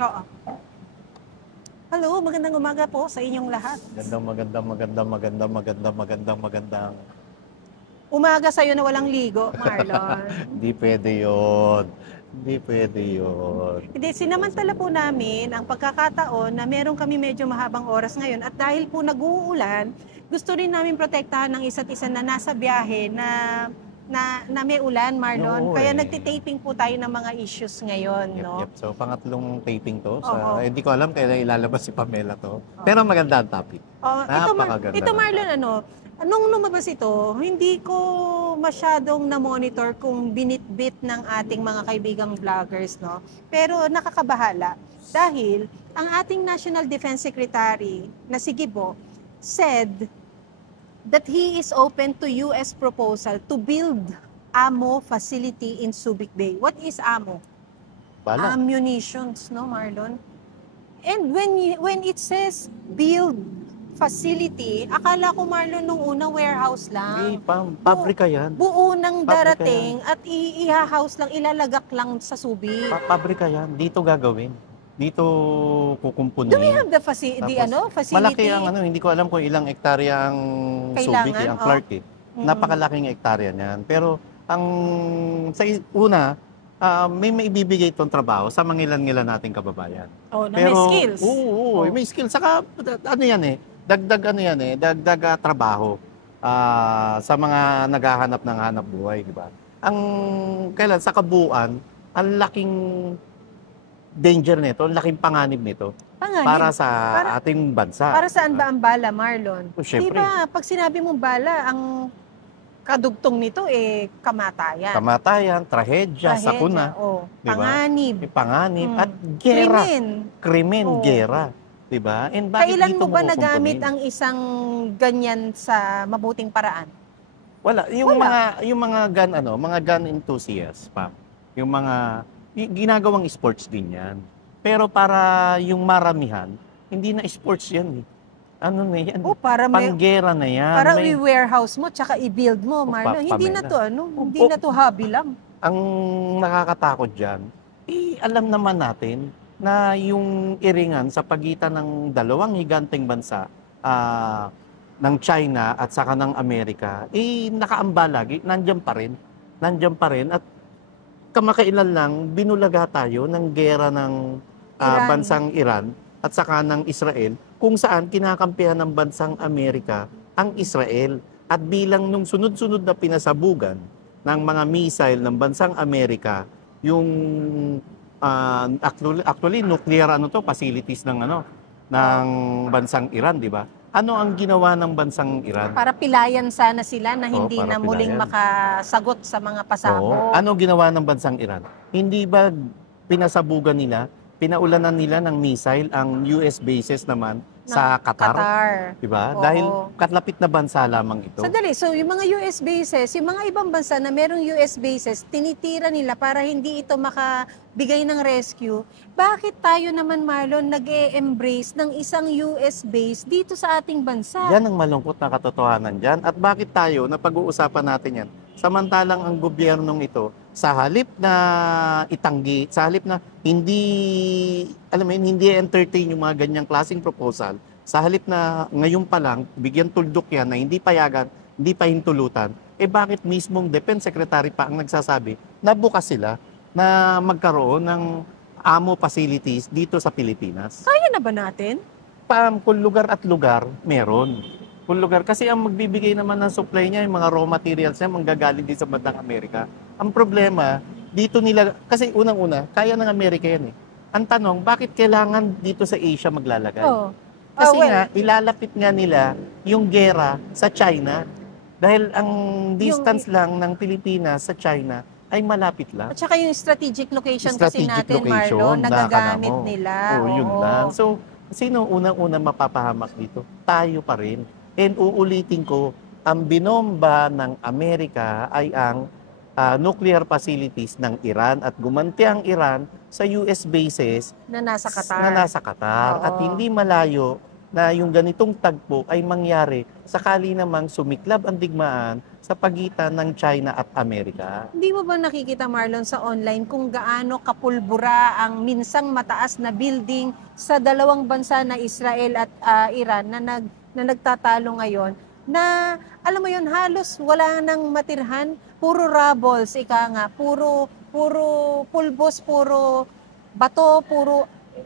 Oo. Hello, magandang umaga po sa inyong lahat. Magandang. Umaga sa'yo na walang ligo, Marlon. Hindi pwede yun. Hindi pwede yun. Hindi, sinamantala po namin ang pagkakataon na meron kami medyo mahabang oras ngayon at dahil po nag-uulan, gusto rin namin protektahan ng isa't isa na nasa biyahe na may ulan, Marlon. Oo Kaya eh. nagtitaping po tayo ng mga issues ngayon, Yep, no? yep. So, pangatlong taping to. Oo. Hindi ko alam kailan ilalabas si Pamela to. Pero maganda ang topic. Oh, Napakaganda ito ng Marlon, topic. nung lumabas ito, hindi ko masyadong na-monitor kung binitbit ng ating mga kaibigang vloggers, no? Pero nakakabahala dahil ang ating National Defense Secretary na si Gibo said that he is open to US proposal to build ammo facility in Subic Bay. What is ammo? Bala. Ammunitions, no, Marlon? And when it says build facility, akala ko, Marlon, nung una warehouse lang. Pabrika yan. Buo nang Pabrika darating at i-house lang, ilalagak lang sa Subic. Pabrika yan. Dito gagawin. Dito kukumpunin. Do we have the facility? Tapos, malaki ang hindi ko alam kung ilang hektarya ang Subic, ang Clark eh. Napakalaking hektarya niyan. Pero ang sa una, may maibibigay itong trabaho sa mangilan-ngilan nating kababayan. Oh, na may skills. Oo, may skills. Saka ano yan eh, dagdag trabaho sa mga naghahanap ng hanap buhay, di ba? Sa kabuuan, ang laking danger nito, ang laking panganib nito para sa ating bansa. Para saan ba ang bala, Marlon? Siyempre. Diba, pag sinabi mong bala, ang kadugtong nito kamatayan. Kamatayan, trahedya, sakuna. Diba? Panganib. At gera. Krimen, gera. Diba? And kailan mo ba nagamit ang isang ganyan sa mabuting paraan? Wala. Yung mga gun enthusiasts, pa. Yung mga ginagawang sports din yan. Pero para yung maramihan, hindi na sports yan eh. Ano na yan? Panggera na yan. Para i-warehouse mo, tsaka i-build mo, Marlon. Hindi na to, hindi na to hobby lang. Ang nakakatakot dyan, alam naman natin na yung iringan sa pagitan ng dalawang higanteng bansa, ng China at saka ng Amerika, nakaamba lagi, nandiyan pa rin. At kamakailan lang, binulaga tayo ng gera ng bansang Iran at saka ng Israel, kung saan kinakampihan ng bansang Amerika ang Israel. At bilang nung sunod-sunod na pinasabugan ng mga missile ng bansang Amerika, yung actually nuclear facilities ng bansang Iran, di ba? Ano ang ginawa ng bansang Iran? Para pilayan sana sila na hindi na muling makasagot sa mga pasabog. Ano ginawa ng bansang Iran? Hindi ba pinasabugan nila, pinaulanan nila ng missile ang US bases naman sa Qatar. Diba? Dahil katlapit na bansa lamang ito. Sandali, so yung mga US bases, yung mga ibang bansa na merong US bases, tinitira nila para hindi ito makabigay ng rescue. Bakit tayo naman, Marlon, nag-e-embrace ng isang US base dito sa ating bansa? Yan ang malungkot na katotohanan dyan. At bakit tayo, na pag-uusapan natin yan, samantalang ang gobyernong ito, sa halip na itanggi, sa halip na hindi entertain yung mga ganyang klaseng proposal, sa halip na ngayon pa lang, bigyan tuldok yan na hindi payagan, hindi pa hintulutan, bakit mismong Defense Secretary pa ang nagsasabi na bukas sila na magkaroon ng ammo facilities dito sa Pilipinas? Kaya na ba natin? Kung lugar at lugar, meron. Kung lugar, kasi ang magbibigay naman ng supply niya, yung mga raw materials niya, manggagaling din sa bandang Amerika. Ang problema, dito nila, kasi unang-una, kaya ng Amerika yan eh. Ang tanong, bakit kailangan dito sa Asia maglalagay? Kasi nga, ilalapit nga nila yung gera sa China. Dahil ang distance lang ng Pilipinas sa China ay malapit lang. At saka yung strategic location kasi natin, Marlon, nagagamit nila. Yun lang. So, sino unang-una mapapahamak dito? Tayo pa rin. And uulitin ko, ang binomba ng Amerika ay ang nuclear facilities ng Iran at gumanti ang Iran sa US bases na nasa Qatar. At hindi malayo na yung ganitong tagpo ay mangyari sakali namang sumiklab ang digmaan sa pagitan ng China at Amerika. Hindi mo ba nakikita, Marlon, sa online kung gaano kapulbura ang minsang mataas na building sa dalawang bansa na Israel at Iran na nagtatalo ngayon, na alam mo yun, halos wala nang matirhan, puro rubbles, ika nga, puro pulbos, puro bato,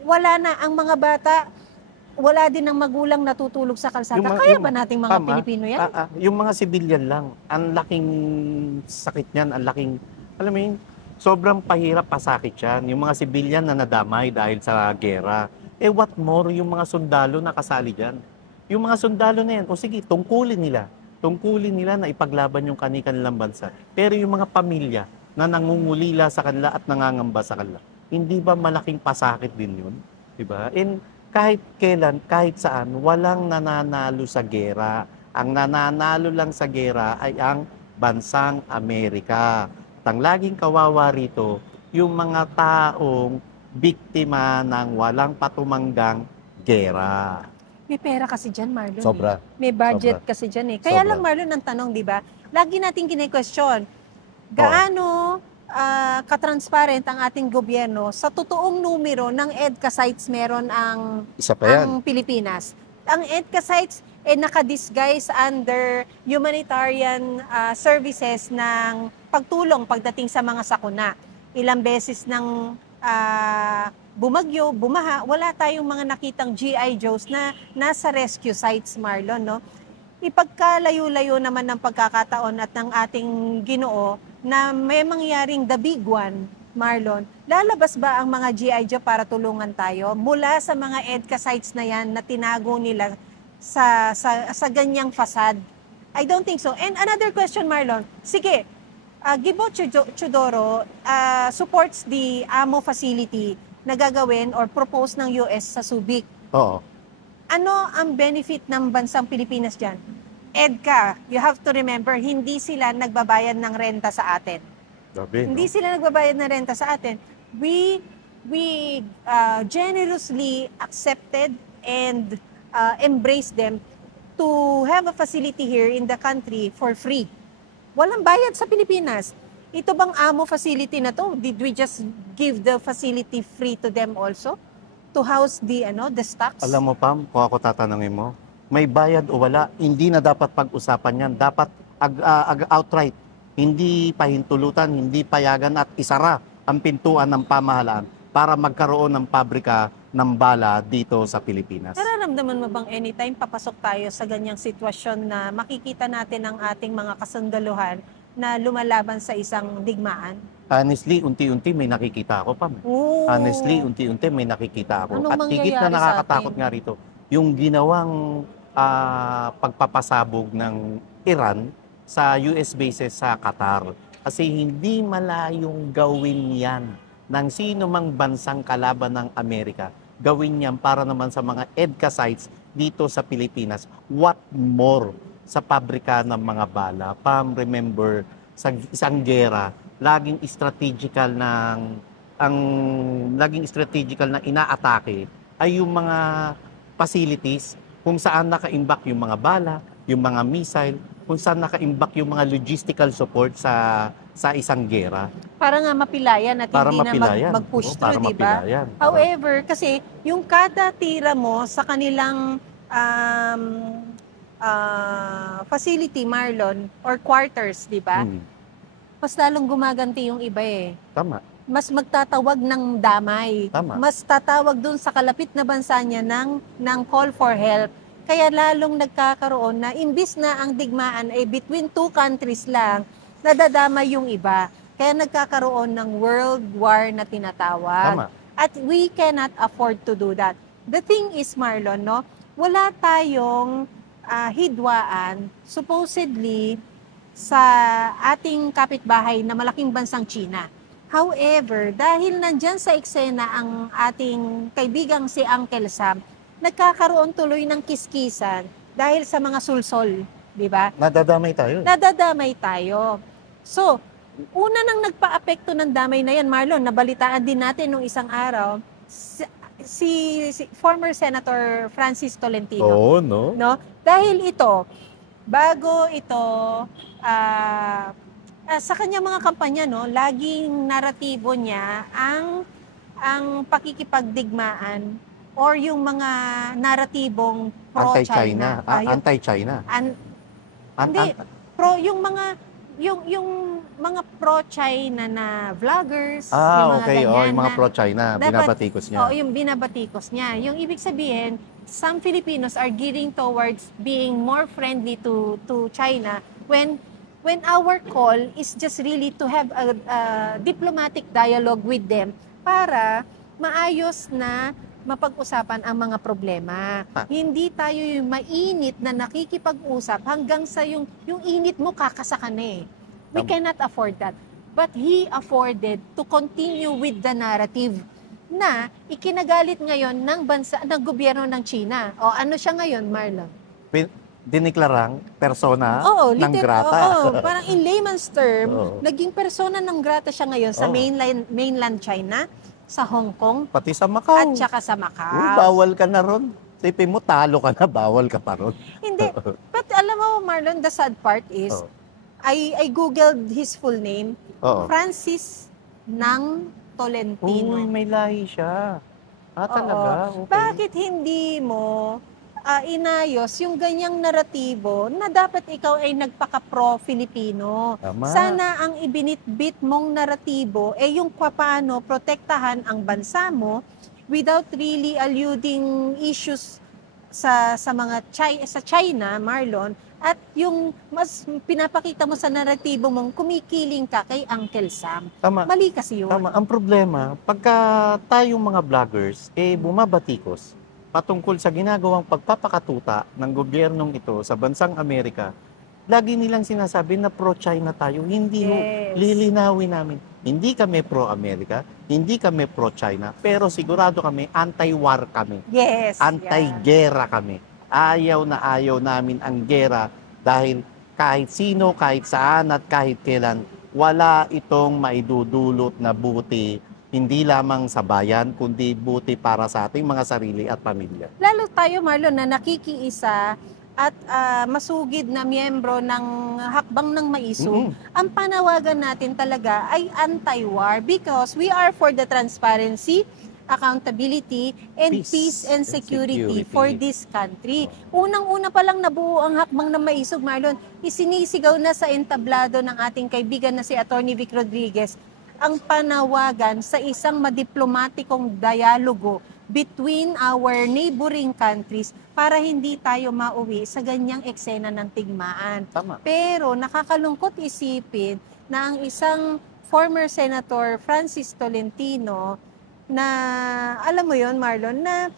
wala na ang mga bata, wala din ang magulang natutulog sa kalsada. Kaya ba nating mga tama, Pilipino yan? yung mga civilian lang, ang laking sakit niyan, ang laking, alam mo yun, sobrang pahirap pasakit yan. Yung mga civilian na nadamay dahil sa gera. What more yung mga sundalo na kasali dyan? Yung mga sundalo na yan, o sige, tungkulin nila na ipaglaban yung kanilang bansa. Pero yung mga pamilya na nangungulila sa kanila at nangangamba sa kanila, hindi ba malaking pasakit din yun? Diba? And kahit kailan, kahit saan, walang nananalo sa gera. Ang nananalo lang sa gera ay ang bansang Amerika. Ang laging kawawa rito, yung mga taong biktima ng walang patumanggang gera. May pera kasi dyan, Marlon. Sobra. May budget Sobra. kasi dyan eh. Kaya Sobra. lang, Marlon, ang tanong, di ba? Lagi natin kine-question, gaano katransparent ang ating gobyerno sa totoong numero ng EDCA sites meron ang Isa pa yan. ang Pilipinas. Ang EDCA sites naka-disguise under humanitarian services ng pagtulong pagdating sa mga sakuna. Ilang beses ng bumagyo, bumaha, wala tayong mga nakitang GI Joes na nasa rescue sites, Marlon, no? Ipagkalayo-layo naman ng pagkakataon at ng ating Ginoo na may mangyaring the big one, Marlon, lalabas ba ang mga GI Joe para tulungan tayo mula sa mga EDCA sites na yan na tinago nila sa ganyang fasad? I don't think so. And another question, Marlon. Sige, Gibo Chodoro supports the AMO facility na gagawin or propose ng US sa Subic. Oo. Ano ang benefit ng bansang Pilipinas dyan? EDCA, you have to remember, hindi sila nagbabayad ng renta sa atin. Grabe, Hindi no? sila nagbabayad ng renta sa atin. We generously accepted and embraced them to have a facility here in the country for free. Walang bayad sa Pilipinas. Ito bang AMO facility na to? Did we just give the facility free to them also? To house the stocks? Alam mo, Pam, kung ako tatanungin mo, may bayad o wala, hindi na dapat pag-usapan yan. Dapat outright. Hindi pahintulutan, hindi payagan at isara ang pintuan ng pamahalaan para magkaroon ng pabrika ng bala dito sa Pilipinas. Nararamdaman mo bang anytime papasok tayo sa ganyang sitwasyon na makikita natin ang ating mga kasundaluhan na lumalaban sa isang digmaan? Honestly, unti-unti may nakikita ako, Pam. Oo. Honestly, unti-unti may nakikita ako. Anong At higit mangyayari na sa nakakatakot atin? nga rito, yung ginawang pagpapasabog ng Iran sa US bases sa Qatar. Kasi hindi malayong gawin yan ng sino mang bansang kalaban ng Amerika. Gawin yan para naman sa mga EDCA sites dito sa Pilipinas. What more sa pabrika ng mga bala? Pam, remember, sa isang gera, laging strategical na inaatake ay yung mga facilities kung saan nakaimbak yung mga bala, yung mga missile, kung saan nakaimbak yung mga logistical support sa isang gera. Para nga mapilayan at Para hindi mapilayan. na mag-push Oo, para through, di ba? mapilayan. However, kasi yung kada tira mo sa kanilang facility, Marlon, or quarters, di ba? Mas lalong gumaganti yung iba eh. Tama. Mas magtatawag ng damay. Tama. Mas tatawag dun sa kalapit na bansa niya ng call for help. Kaya lalong nagkakaroon na imbis na ang digmaan ay between two countries lang, nadadamay yung iba. Kaya nagkakaroon ng world war na tinatawag. Tama. At we cannot afford to do that. The thing is, Marlon, no, wala tayong hidwaan, supposedly, sa ating kapitbahay na malaking bansang China. However, dahil nandyan sa eksena ang ating kaibigang si Uncle Sam, nagkakaroon tuloy ng kiskisan dahil sa mga sulsol, di ba? Nadadamay tayo. Nadadamay tayo. So, una nang nagpa-apekto ng damay na yan, Marlon, nabalitaan din natin nung isang araw, si former Senator Francis Tolentino. Oo, no? No? Dahil ito, bago ito, sa kanyang mga kampanya, no, laging naratibo niya ang pakikipagdigmaan or yung mga naratibong pro-China. Anti-China. Hindi, yung mga pro-China na vloggers, yung mga Okay. ganyan Yung mga na pro-China, dapat- binabatikos niya. yung binabatikos niya. Yung ibig sabihin, some Filipinos are gearing towards being more friendly to China when our call is just really to have a diplomatic dialogue with them para maayos na mapag-usapan ang mga problema. Hindi tayo yung mainit na nakikipag-usap hanggang sa yung init mo kakasaka na eh. We cannot afford that. But he afforded to continue with the narrative na ikinagalit ngayon ng gobyerno ng China. O ano siya ngayon, Marlon? Diniklarang persona ng grata. Parang in layman's term, Oo. naging persona ng grata siya ngayon sa mainland China, sa Hong Kong, Pati sa Macau. at saka sa Macau. Bawal ka na ron. Sipin mo, talo ka na, bawal ka pa ron. Hindi. But alam mo, Marlon, the sad part is, Oo. I googled his full name, Oo. Francis ng Tolentino. Uy, may lahi siya. Talaga? Okay. Bakit hindi mo inayos yung ganyang naratibo na dapat ikaw ay nagpaka-pro-Filipino? Tama. Sana ang ibinitbit mong naratibo yung paano protektahan ang bansa mo without really alluding issues sa China, Marlon, at yung mas pinapakita mo sa naratibo mong kumikiling ka kay Uncle Sam. Tama. Mali kasi yun. Tama. Ang problema, pagka tayong mga vloggers, bumabatikos patungkol sa ginagawang pagpapakatuta ng gobyernong ito sa bansang Amerika, lagi nilang sinasabi na pro-China tayo. Hindi Yes. lilinawin namin. Hindi kami pro-Amerika, hindi kami pro-China, pero sigurado kami, anti-war kami. Yes. Anti-gera kami. Ayaw na ayaw namin ang gera dahil kahit sino, kahit saan at kahit kailan, wala itong maidudulot na buti, hindi lamang sa bayan, kundi buti para sa ating mga sarili at pamilya. Lalo tayo, Marlon, na nakikiisa at masugid na miyembro ng Hakbang ng Maisog, ang panawagan natin talaga ay anti-war because we are for the transparency, accountability, and peace and security for this country. Unang-una pa lang nabuo ang Hakbang ng Maisog, Marlon, isinisigaw na sa entablado ng ating kaibigan na si Atty. Vic Rodriguez ang panawagan sa isang madiplomatikong dialogo between our neighboring countries para hindi tayo mauwi sa ganyang eksena ng tigmaan. Tama. Pero nakakalungkot isipin na ang isang former Senator Francis Tolentino na, alam mo yon Marlon, na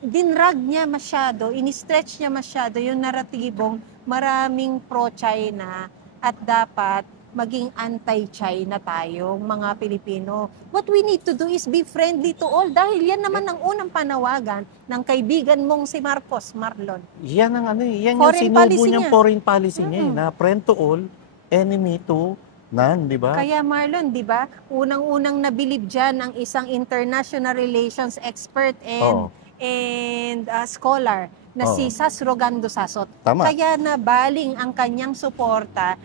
dinrag niya masyado, ini-stretch niya masyado yung naratibong maraming pro-China at dapat maging anti-China tayo, mga Pilipino. What we need to do is be friendly to all dahil yan naman ang unang panawagan ng kaibigan mong si Marcos, Marlon. Yan ang yan Foreign yung sinubo policy niyang niya. foreign policy niya, na friend to all, enemy to none, di ba? Kaya Marlon, di ba, unang-unang nabilib dyan ang isang international relations expert and scholar na si Sas Rogando Sasot. Tama. Kaya nabaling ang kanyang suporta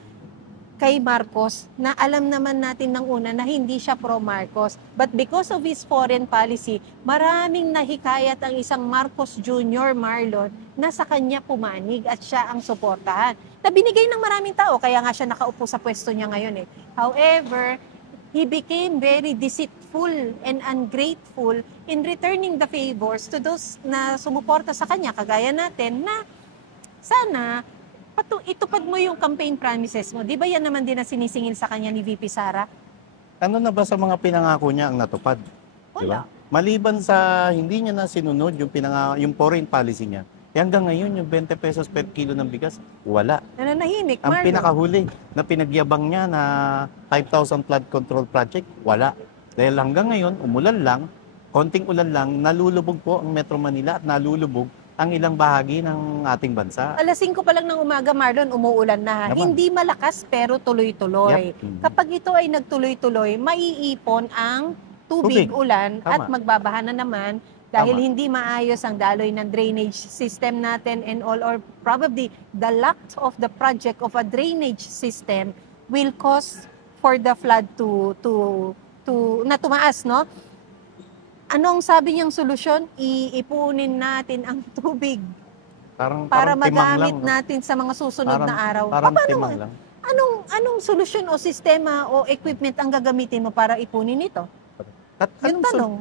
kay Marcos na alam naman natin ng una na hindi siya pro-Marcos. But because of his foreign policy, maraming nahikayat ang isang Marcos Jr. Marlon na sa kanya pumanig at siya ang suportahan. Na binigay ng maraming tao, kaya nga siya nakaupo sa pwesto niya ngayon eh. However, he became very deceitful and ungrateful in returning the favors to those na sumuporta sa kanya, kagaya natin, na sana itupad mo yung campaign promises mo. Di ba yan naman din na sinisingil sa kanya ni VP Sara? Ano na ba sa mga pinangako niya ang natupad? Di ba? Maliban sa hindi niya na sinunod yung foreign policy niya, hanggang ngayon yung 20 pesos per kilo ng bigas, wala. Nananahimik, Ang Marlon. pinakahuli na pinagyabang niya na 5,000 flood control project, wala. Dahil hanggang ngayon, umulan lang, konting ulan lang, nalulubog po ang Metro Manila at nalulubog ang ilang bahagi ng ating bansa. Alas 5 pa lang ng umaga, Marlon, umuulan na. Naman. Hindi malakas pero tuloy-tuloy. Yep. Kapag ito ay nagtuloy-tuloy, maiipon ang tubig, Tubig. ulan, Tama. at magbabaha na naman Dahil Tama. hindi maayos ang daloy ng drainage system natin and all, or probably the lack of the project of a drainage system will cause for the flood na tumaas, no? Anong sabi niyang solusyon? Iipunin natin ang tubig para Parang timang lang, magamit no? natin sa mga susunod na araw. Parang Paano timang lang. anong solusyon o sistema o equipment ang gagamitin mo para ipunin ito? At Yung tanong.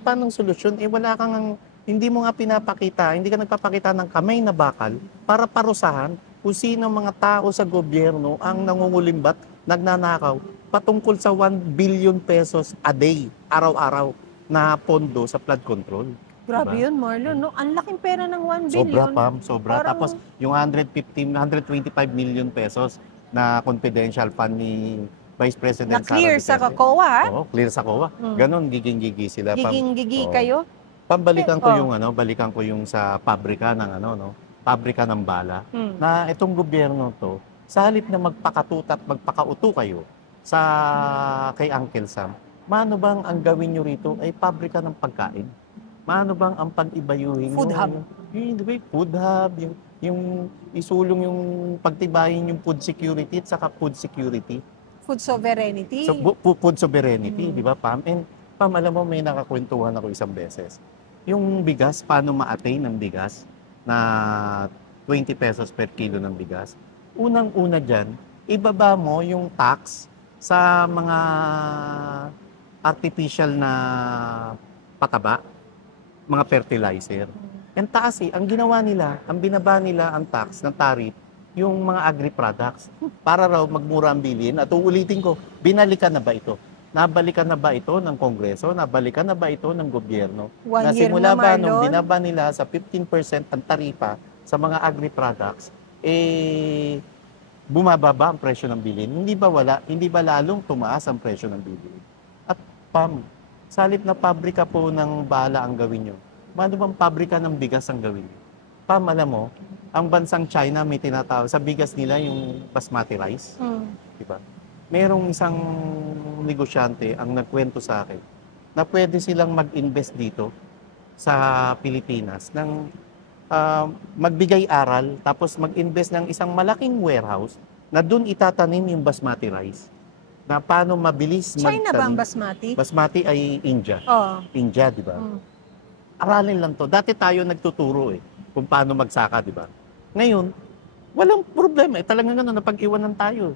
paanong solusyon? Wala kang, hindi mo nga pinapakita, hindi ka nagpapakita ng kamay na bakal para parusahan kung sino mga tao sa gobyerno ang nangungulimbat, nagnanakaw, patungkol sa 1 billion pesos a day, araw-araw, na pondo sa flood control. Grabe Diba? yun, Marlon. No? Ang laking pera ng 1 Sobra, billion. Pam, sobra. Parang- Tapos yung 125 million pesos na confidential fund ni Vice President Na clear Sara sa Duterte. COA, ha? Oo, clear sa COA. Mm. Ganon, giging-gigi sila. Giging-gigi Oo. kayo. Pambalikan ko Oh. yung balikan ko yung sa pabrika ng pabrika ng bala. Mm. Na itong gobyerno to, sa halip na magpakatuta at magpakauto kayo sa kay Uncle Sam, maano bang ang gawin nyo rito ay pabrika ng pagkain? Maano bang ang pag-ibayuhin Food nyo? hub. Yung, di ba, food hub, yung isulong yung pagtibayin yung food security at saka food security. Food sovereignty. So, food sovereignty, Mm. di ba, Pam? And Pam, alam mo, may nakakwentuhan ako isang beses. Yung bigas, paano ma-attain ng bigas na 20 pesos per kilo ng bigas? Unang-una dyan, ibaba mo yung tax sa mga artificial na pataba, mga fertilizer. And taas ang ginawa nila, ang binaba nila ang tax ng tariff, yung mga agri-products. Para raw magmura ang bilhin. At uulitin ko, binalikan na ba ito? Nabalikan na ba ito ng Kongreso? Nabalikan na ba ito ng gobyerno? 1 Na year simula na, ba nung Marlon. binaba nila sa 15% ang taripa sa mga agri-products, bumababa ang presyo ng bilhin. Hindi ba wala? Hindi ba lalong tumaas ang presyo ng bilhin? At Pam, sa halip na pabrika po ng bala ang gawin nyo, ano bang pabrika ng bigas ang gawin nyo? Pam, alam mo, ang bansang China may tinatawag, sa bigas nila yung basmati rice, Mm. di ba? Merong isang negosyante ang nagkwento sa akin na pwede silang mag-invest dito sa Pilipinas ng magbigay aral tapos mag-invest ng isang malaking warehouse na doon itatanim yung basmati rice. Na paano mabilis China ba ang magtanim. basmati? Basmati ay India. Oo. India, di ba? Mm. Aralin lang to. Dati tayo nagtuturo kung paano magsaka, di ba? Ngayon, walang problema. Talagang napag-iwanan tayo.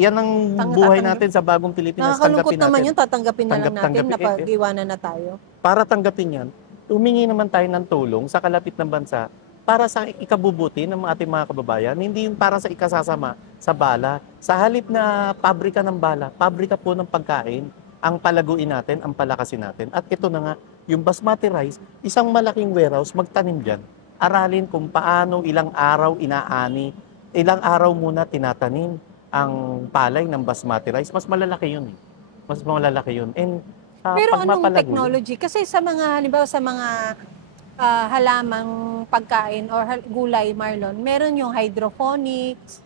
Yan ang buhay natin sa bagong Pilipinas. Nakakalungkot Tanggapin naman natin. yun, tatanggapin na lang natin Tanggapin. na pag-iwanan na tayo. Para tanggapin yan, humingi naman tayo ng tulong sa kalapit ng bansa para sa ikabubuti ng ating mga kababayan, hindi yung para sa ikasasama sa bala. Sa halip na pabrika ng bala, pabrika po ng pagkain, ang palaguin natin, ang palakasin natin. At ito na nga, yung basmati rice, isang malaking warehouse, magtanim dyan. Aralin kung paano ilang araw inaani, ilang araw muna tinatanim ang palay ng basmati rice. Mas malalaki yun. Mas malalaki yun. And Pero pag anong mapalago yun, technology? Kasi sa mga, halimbawa sa mga halamang pagkain or gulay, Marlon, meron yung hydroponics,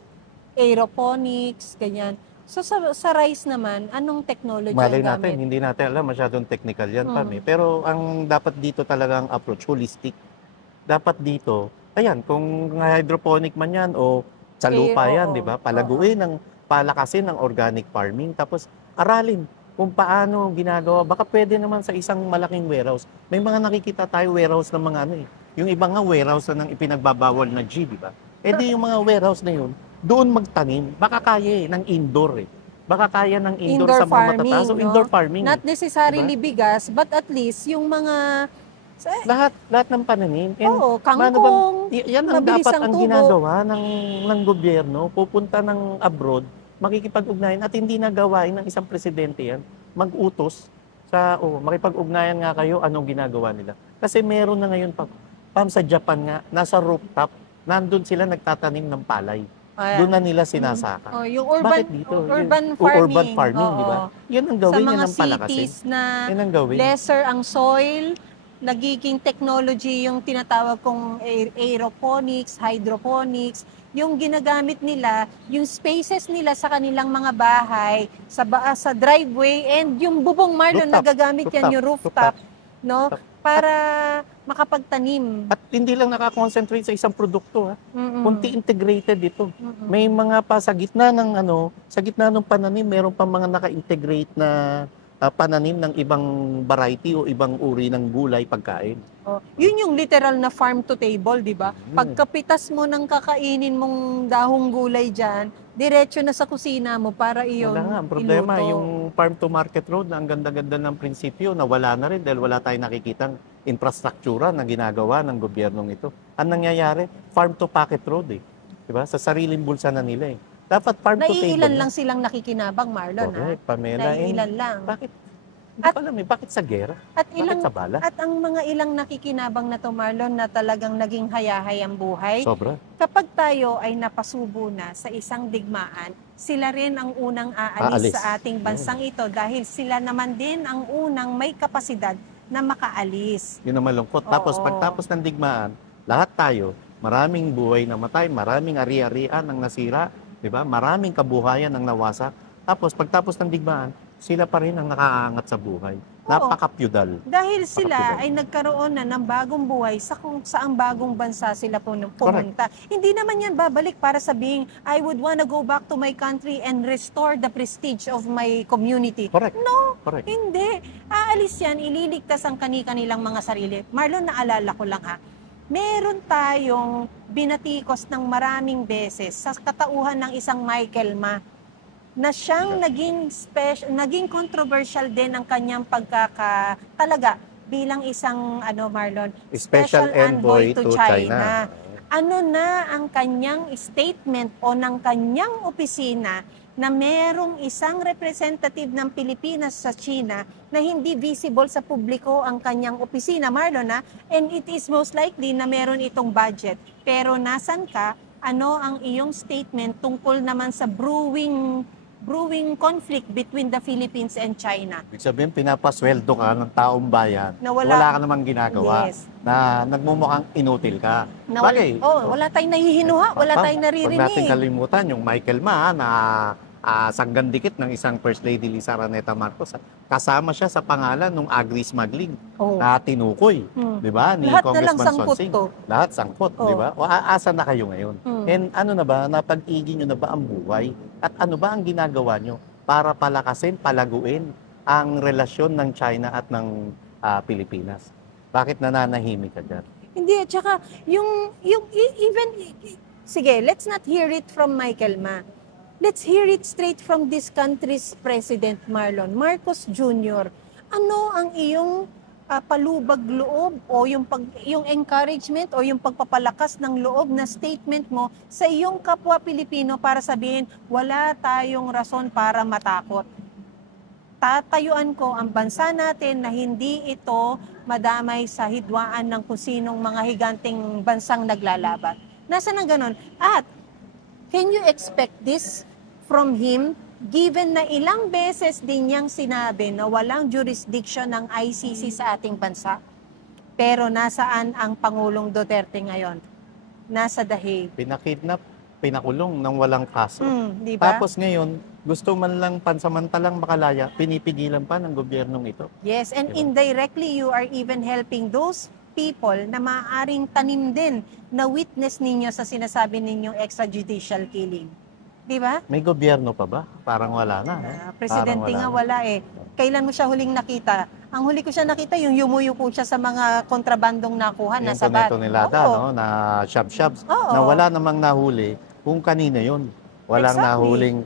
aeroponics, ganyan. So sa rice naman, anong technology malay ang natin, gamit? hindi natin alam, masyadong technical yan, Mm. Pam, Pero ang dapat dito talagang approach, holistic. Dapat dito, ayan, kung hydroponic man yan o sa lupa Oo, yan, di ba? Palaguin ng palakasin ng organic farming. Tapos aralin kung paano ginagawa. Baka pwede naman sa isang malaking warehouse. May mga nakikita tayo warehouse ng mga Yung iba nga warehouse na ng ipinagbabawal na G, di ba? E di yung mga warehouse na yun, doon magtanim. Baka kaya ng indoor Baka kaya ng indoor, Indoor sa mga farming, matataas. So, no? indoor farming. Not necessarily bigas, but at least yung mga Lahat ng pananim. And oo, paano kangkong, yan ang mabilis dapat ang ang tubo. ginagawa ng gobyerno. Pupunta ng abroad, makikipag-ugnayan at hindi na gawain ng isang presidente yan. Mag-utos sa, makipag-ugnayan nga kayo, anong ginagawa nila. Kasi meron na ngayon, Pam, sa Japan nga, nasa rooftop, nandun sila nagtatanim ng palay. Ayan. Doon na nila sinasaka. Oh, yung urban Bakit dito? urban Yung farming. urban farming, di ba? Oo. Yan ang Sa gawin, yan mga ang palakasin. cities na Yan ang gawin. lesser ang soil, nagiging technology yung tinatawag kong aeroponics, hydroponics, yung ginagamit nila, yung spaces nila sa kanilang mga bahay, sa driveway, and yung bubong, Marlon, Rooftop. nagagamit yan, yung rooftop, no? para makapagtanim. At hindi lang nakakonsentrate sa isang produkto, ha. Mm-mm. Kunti integrated ito. Mm-mm. May mga pa sa gitna ng sa gitna ng pananim, meron pa mga naka-integrate na pananim ng ibang variety o ibang uri ng gulay pagkain. Oh, yun yung literal na farm to table, di ba? Pagkapitas mo ng kakainin mong dahong gulay dyan, diretso na sa kusina mo para iyon Wala nga. Ang problema, iluto. yung farm to market road na ang ganda-ganda ng prinsipyo, na wala na rin dahil wala tayong nakikitang infrastruktura na ginagawa ng gobyernong ito. Ang nangyayari, farm to pocket road eh. Diba? Sa sariling bulsa na nila eh. Dapat farm to table. Naiilan lang silang nakikinabang, Marlon, Correct, Pamela. Naiilan lang. Bakit? Hindi ko alam eh. Bakit sa gera? At Bakit sa bala? At ang mga ilang nakikinabang na to, Marlon, na talagang naging hayahay ang buhay, Sobra. kapag tayo ay napasubo na sa isang digmaan, sila rin ang unang aalis Aalis. sa ating bansang ito dahil sila naman din ang unang may kapasidad na makaalis. Yun ang malungkot. Oo. Tapos pagtapos ng digmaan, lahat tayo, maraming buhay na matay, maraming ari-arian ang nasira, di ba? Maraming kabuhayan ang nawasak. Tapos pagtapos ng digmaan, sila pa rin ang nakaaangat sa buhay. Napaka-feudal. Dahil sila Napaka-feudal. ay nagkaroon na ng bagong buhay sa kung saang bagong bansa sila pumunta. Hindi naman yan babalik para sabing, I would wanna go back to my country and restore the prestige of my community. Correct. No, Correct. hindi. Aalis yan, ililigtas ang kani-kanilang mga sarili. Marlon, naalala ko lang ha, meron tayong binatikos ng maraming beses sa katauhan ng isang Michael Ma na siyang naging controversial din ang kanyang talaga bilang isang Marlon, Special envoy to China. Ano na ang kanyang statement o ng kanyang opisina na merong isang representative ng Pilipinas sa China na hindi visible sa publiko ang kanyang opisina, Marlon, and it is most likely na meron itong budget. Pero nasan ka? Ano ang iyong statement tungkol naman sa brewing conflict between the Philippines and China? Ibig sabihin, pinapasweldo ka ng taong bayan Na wala ka namang ginagawa. Yes. Na nagmumukhang inutil ka. Bagay. Wala tayong nahihinuha, wala tayong Huwag natin naririnig. kalimutan yung Michael Ma na sanggandikit ng isang First Lady Lisa Araneta Marcos. Kasama siya sa pangalan ng agri-smuggling Oh. na tinukoy. Di ba? Ni Lahat na lang Congressman sangkot Sonsing. to. Lahat sangkot. Oh. Di ba? O aasa na kayo ngayon? Hmm. And ano na ba? Napag-igi nyo na ba ang buhay? At ano ba ang ginagawa nyo para palakasin, palaguin ang relasyon ng China at ng Pilipinas? Bakit nananahimik ka dyan? Hindi, at saka sige, let's not hear it from Michael Ma. Let's hear it straight from this country's President Marlon Marcos Jr. Ano ang iyong palubag loob o yung encouragement o yung pagpapalakas ng loob na statement mo sa iyong kapwa Pilipino para sabihin, wala tayong rason para matakot. Tatayuan ko ang bansa natin na hindi ito madamay sa hidwaan ng kung sinong mga higanting bansang naglalaban. Nasaan ang ganon? At can you expect this from him given na ilang beses din niyang sinabi na walang jurisdiction ng ICC sa ating bansa? Pero nasaan ang Pangulong Duterte ngayon? Nasa The Hague. Pinakidnap, pinakulong ng walang kaso. Di ba? Tapos ngayon, gusto man lang pansamantalang makalaya, pinipigilan pa ng gobyernong ito. Yes, and Diba? indirectly you are even helping those people na maaaring tanim din na witness ninyo sa sinasabi ninyong extrajudicial killing. Di ba? May gobyerno pa ba? Parang wala na. Presidente Parang nga wala eh. Kailan mo siya huling nakita? Ang huli ko siya nakita, yung yumuyuko siya sa mga kontrabandong nakuha na Yung sabat. tonelada, Oo. no? Na shab-shabs. Oo. Na wala namang nahuli kung kanina yun. Walang Exactly. nahuling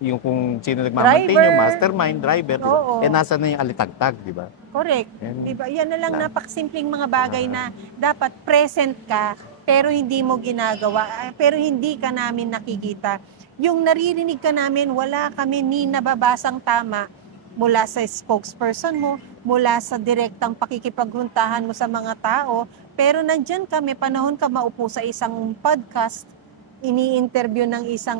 yung kung sino nagmamantin, Driver. yung mastermind, driver. Diba? Oo. Nasa na yung alitagtag, di ba? Correct. Yan. Diba? Yan na lang Na- napakasimpleng mga bagay na dapat present ka pero hindi mo ginagawa, pero hindi ka namin nakikita. Yung naririnig ka namin, wala kami ni nababasang tama mula sa spokesperson mo, mula sa direktang pakikipaghuntahan mo sa mga tao, pero nandyan kami, panahon ka maupo sa isang podcast, ini-interview ng isang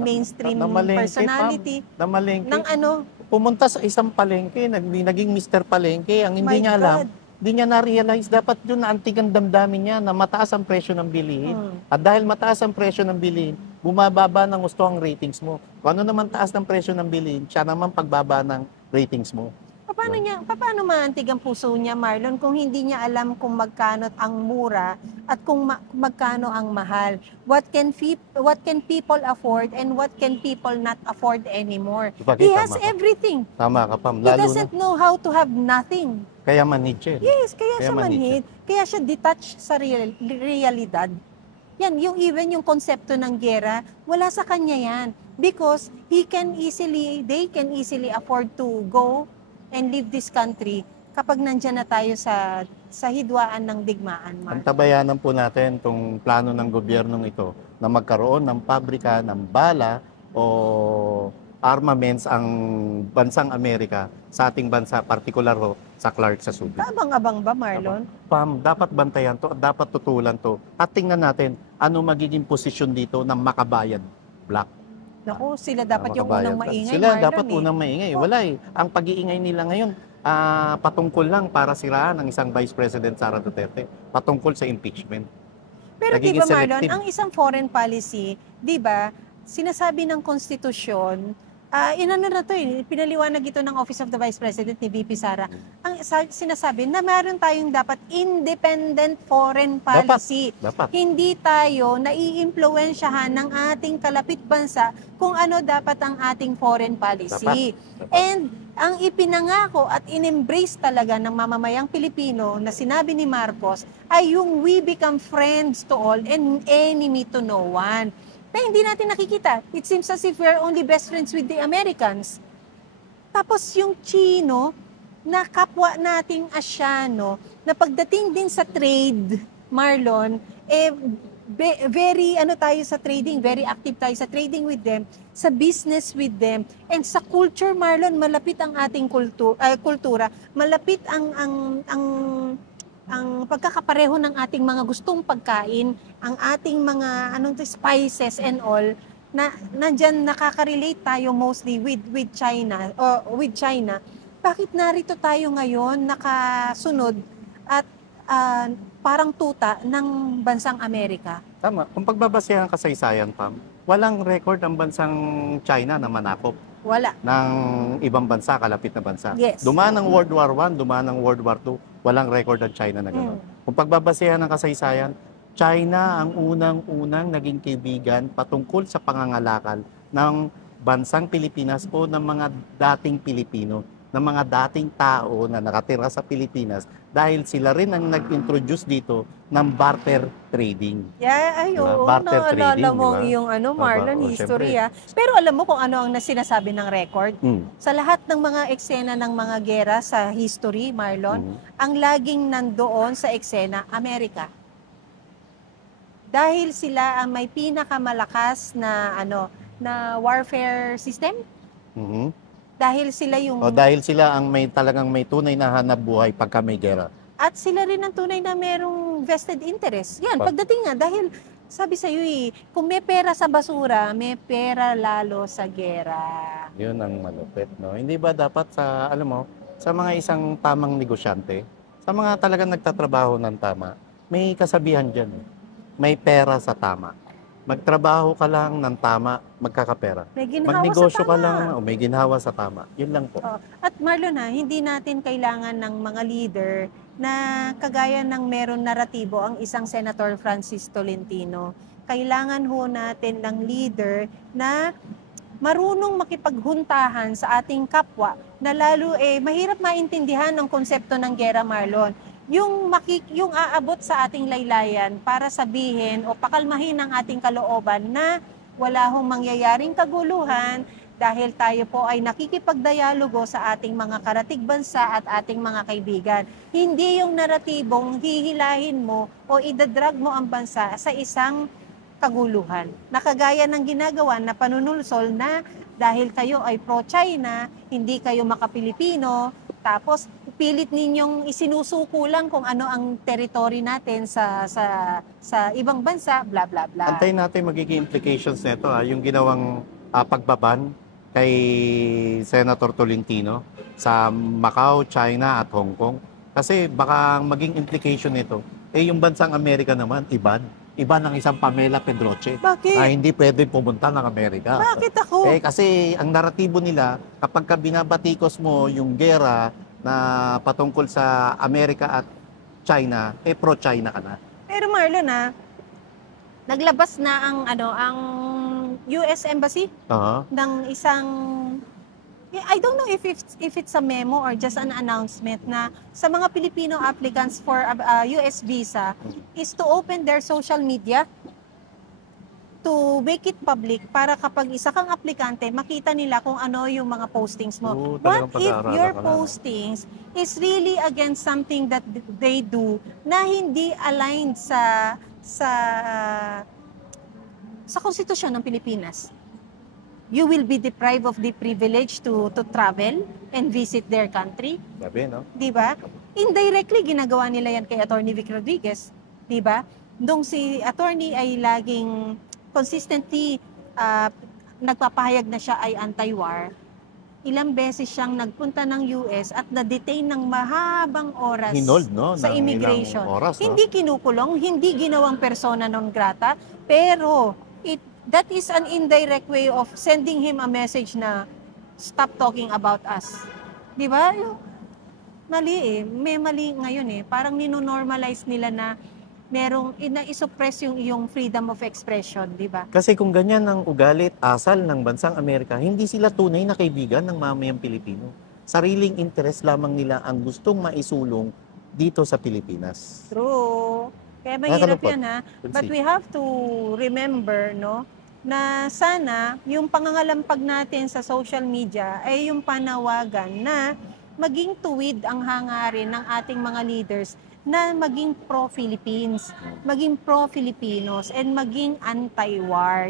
mainstream personality, Namalengke. ng ano, Pumunta sa isang palengke, naging Mr. Palengke, ang hindi My niya alam, God. hindi niya na-realize, dapat yun na antig ang damdamin niya na mataas ang presyo ng bilihin. At dahil mataas ang presyo ng bilihin, bumababa ng gusto ang ratings mo. Kung ano naman taas ng presyo ng bilihin, siya naman pagbaba ng ratings mo. paano maantig ang puso niya, Marlon, kung hindi niya alam kung magkano ang mura at kung magkano ang mahal? What can people afford and what can people not afford anymore? He has everything. Tama ka, Pam. He Lalo na, doesn't know how to have nothing. kaya manhid siya. Yes, kaya siya manhid siya. manhid. Kaya siya detached sa realidad. Yan, even yung konsepto ng gera, wala sa kanya yan. Because they can easily afford to go and leave this country kapag nandyan na tayo sa hidwaan ng digmaan, Mark. Antabayanan po natin itong plano ng gobyernong ito na magkaroon ng pabrika ng bala o armaments ang bansang Amerika sa ating bansa, partikular ho sa Clark sa Subic. Abang-abang ba, Marlon? Pam, dapat bantayan to at dapat tutulan to. At tingnan natin ano magiging posisyon dito ng Makabayan Black. Naku, sila dapat yung Makabayan unang Black. maingay, Sila Marlon. dapat unang maingay. Wala eh. Ang pag-iingay nila ngayon, patungkol lang para siraan ng isang Vice President Sara Duterte. Patungkol sa impeachment. Pero di Nagiging ba, Marlon, selective. ang isang foreign policy, di ba, sinasabi ng konstitusyon, inano na to pinaliwanag ito ng Office of the Vice President ni VP Sara. Ang sinasabi na meron tayong dapat independent foreign policy. Dapat. Hindi tayo naiimpluwensyahan ng ating kalapit bansa kung ano dapat ang ating foreign policy. Dapat. And ang ipinangako at in-embrace talaga ng mamamayang Pilipino na sinabi ni Marcos ay yung we become friends to all and enemy to no one. Na hindi natin nakikita. It seems as if we're only best friends with the Americans. Tapos yung Chino, na kapwa nating Asyano, na pagdating din sa trade, Marlon, very tayo sa trading, very active tayo sa trading with them, sa business with them, and sa culture, Marlon, malapit ang ating kultura, malapit ang pagkakapareho ng ating mga gustong pagkain, ang ating mga spices and all, na nandyan nakaka-relate tayo mostly with China with China. Bakit narito tayo ngayon nakasunod at parang tuta ng bansang Amerika? Tama. Kung pagbabasehan kasaysayan, Pam, walang record ang bansang China na manakop Wala. ng ibang bansa, kalapit na bansa. Yes. Dumaan ng World War I, dumaan ng World War II, walang record ang China na gano'n. Kung pagbabasehan ng kasaysayan, China ang unang-unang naging kaibigan patungkol sa pangangalakal ng bansang Pilipinas o ng mga dating Pilipino, ng mga dating tao na nakatira sa Pilipinas dahil sila rin ang nag-introduce dito ng barter trading. Yeah, Diba? oo, Barter naalala trading, mo diba? yung Marlon, Oo, history syempre. Pero alam mo kung ano ang sinasabi ng record? Sa lahat ng mga eksena ng mga gera sa history, Marlon, ang laging nandoon sa eksena, Amerika. Dahil sila ang may pinakamalakas na na warfare system, dahil sila yung O dahil sila ang talagang may tunay na hanap buhay pagka may gera. at sila rin ang tunay na merong vested interest. Yan, pagdating nga, dahil sabi sa iyo kung may pera sa basura, may pera lalo sa gera. Yun ang malupit, no? Hindi ba dapat sa mga isang tamang negosyante, sa mga talagang nagtatrabaho ng tama, may kasabihan dyan, may pera sa tama. Magtrabaho ka lang ng tama, magkakapera. May ginhawa Magnegosyo sa tama. ka lang, may ginhawa sa tama. Yun lang po. At Marlon hindi natin kailangan ng mga leader na kagaya ng meron naratibo ang isang Senator Francis Tolentino. Kailangan ho natin ng leader na marunong makipaghuntahan sa ating kapwa na lalo mahirap maintindihan ang konsepto ng gera, Marlon. Yung aabot sa ating laylayan para sabihin o pakalmahin ang ating kalooban na wala hong mangyayaring kaguluhan dahil tayo po ay nakikipagdialogo sa ating mga karatig bansa at ating mga kaibigan. Hindi yung naratibong hihilahin mo o idadrag mo ang bansa sa isang kaguluhan. Nakagaya ng ginagawa na panunulsol na dahil kayo ay pro-China, hindi kayo maka-Pilipino, tapos pilit ninyong isinusuko lang kung ano ang territory natin sa ibang bansa, bla bla bla. Antayin natin magiging implications nito, yung ginawang pagbaban kay Senator Tolentino sa Macau, China at Hong Kong. Kasi baka maging implication nito, yung bansang Amerika naman, iba ng isang Pamela Pedroche. Bakit? Hindi pwede pumunta ng Amerika. Bakit ako? Kasi ang naratibo nila, kapag ka binabatikos mo yung gera na patungkol sa Amerika at China, pro-China ka na. Pero Marlon, naglabas na ang US Embassy Oo. ng isang, I don't know if it's a memo or just an announcement na sa mga Filipino applicants for US visa is to open their social media to make it public para kapag isa kang aplikante, makita nila kung ano yung mga postings mo. What if your postings is really against something that they do na hindi aligned sa konstitusyon ng Pilipinas? You will be deprived of the privilege to travel and visit their country. Sabi, no? Di ba? Indirectly, ginagawa nila yan kay Attorney Vic Rodriguez. Di ba? Nung si attorney ay laging consistently nagpapahayag na siya ay anti-war, ilang beses siyang nagpunta ng US at na-detain ng mahabang oras Hinold, no? sa Ng immigration. ilang oras, no? Hindi kinukulong, hindi ginawang persona non grata, pero that is an indirect way of sending him a message na stop talking about us. Di ba? Mali may mali ngayon Parang nino-normalize nila na merong ina-suppress yung iyong freedom of expression, di ba? Kasi kung ganyan ang ugalit, asal ng bansang Amerika, hindi sila tunay na kaibigan ng mamayang Pilipino. Sariling interest lamang nila ang gustong maisulong dito sa Pilipinas. True. Kaya mahirap Nakakalungkot. yan But we have to remember, no, na sana yung pangangalampag natin sa social media ay yung panawagan na maging tuwid ang hangarin ng ating mga leaders na maging pro-Philippines, maging pro-Filipinos, and maging anti-war.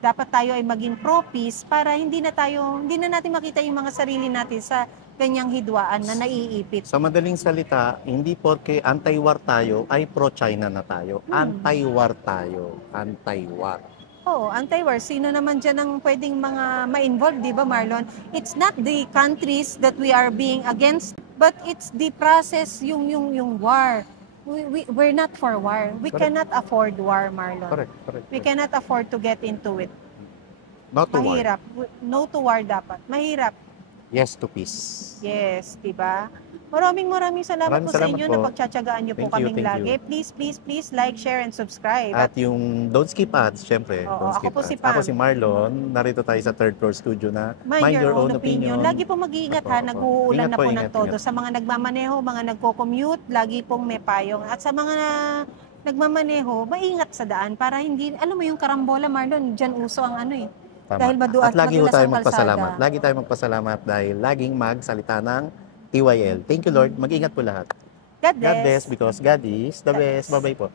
Dapat tayo ay maging pro-peace para hindi na natin makita yung mga sarili natin sa ganyang hidwaan na naiipit. Sa madaling salita, hindi porke anti-war tayo ay pro-China na tayo. Anti-war tayo. Anti-war. Oo, anti-war. Sino naman dyan ang pwedeng mga ma-involve, di ba Marlon? It's not the countries that we are being against, but it's the process, yung war. We're not for war. We Correct. cannot afford war, Marlon. Correct. We cannot afford to get into it. Not to war. Mahirap. No to war dapat. Mahirap. Yes to peace. Yes, di ba? Maraming salamat po sa inyo na pagtsatsagaan niyo po kaming lagi. Please like, share, and subscribe. At yung don't skip ads, syempre. Oo, Don't skip ako po ads. si Pam. Ako si Marlon. Narito tayo sa third floor studio na Mind your own opinion. Lagi po mag-iingat Opo. nag-uulan Ingat na po, po ng ingat, todo. ingat. Sa mga nagmamaneho, mga nagko-commute, lagi pong may payong. At sa mga nagmamaneho, maingat sa daan para hindi, alam mo yung karambola, Marlon, dyan uso ang Tama. Dahil At lagi madulas tayo ang magpasalamat. kalsada. Lagi tayo magpasalamat dahil laging magsalita ng TYL. Thank you, Lord. Mag-ingat po lahat. God God bless bless. because God is the best. Bye-bye po.